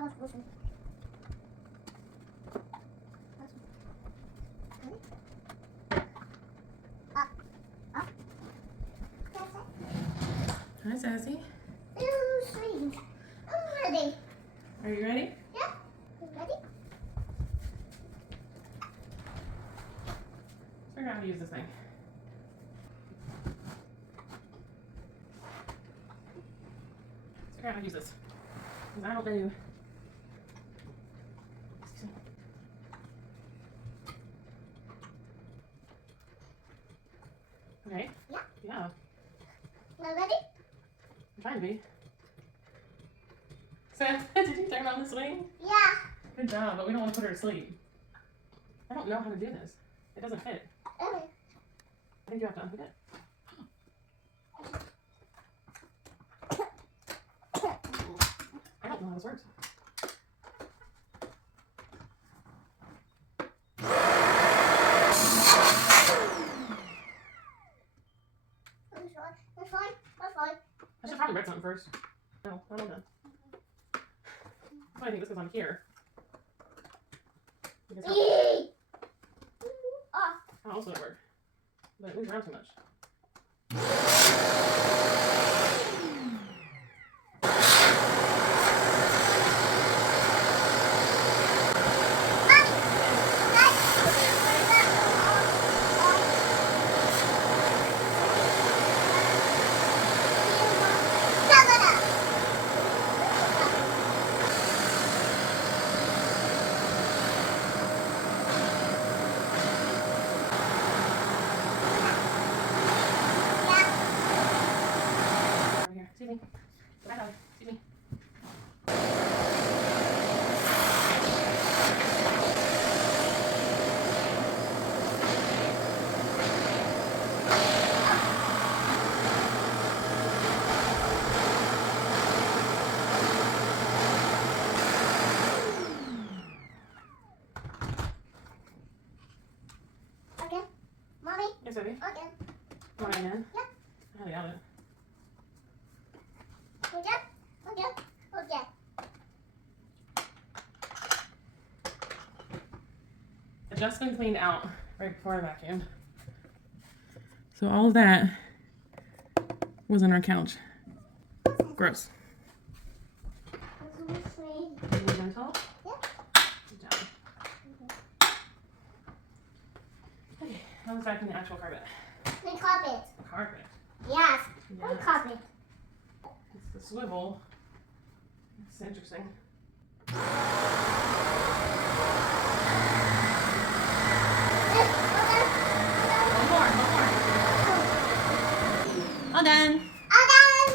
Hi, Sassy. Ooh, sweet. I'm ready. Are you ready? Yeah. You ready? Figure out how to use this thing. Let's figure out how to use this. Because I don't know. Okay? Yeah. Yeah. You ready? I'm trying to be. Sam, did you turn on the swing? Yeah. Good job, but we don't want to put her to sleep. I don't know how to do this. It doesn't fit. Okay. I think you have to unhook it. I don't know how this works. That's fine. That's fine. I should probably write something first. No, I don't know. I think this goes on here. Because how else would it work? But it moves around too much. Over here. Excuse me. Bye, dog. Excuse me. Okay. Mommy. Yes, baby. Okay. Want it again? Yeah. I got it. Okay. Okay. Okay. It just been cleaned out right before I vacuumed. So all of that was on our couch. Gross. Are you gentle? Yeah. Good job. Okay, now let's vacuum the actual carpet. The carpet. Carpet. Yes. Yeah. The carpet. It's the swivel. It's interesting. One more. All done.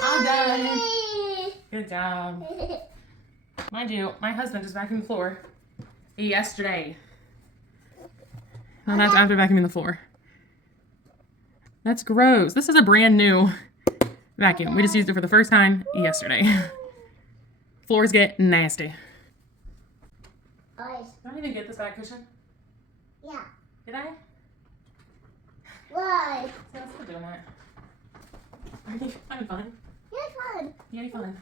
All done. Good job. Mind you, my husband just vacuumed the floor yesterday. Now that's after vacuuming the floor. That's gross. This is a brand new vacuum. We just used it for the first time yesterday. Floors get nasty. Guys. Did I even get this back cushion? Yeah. Did I? Why? So I'm still doing that. Are you having fun? You're fun. You having fun?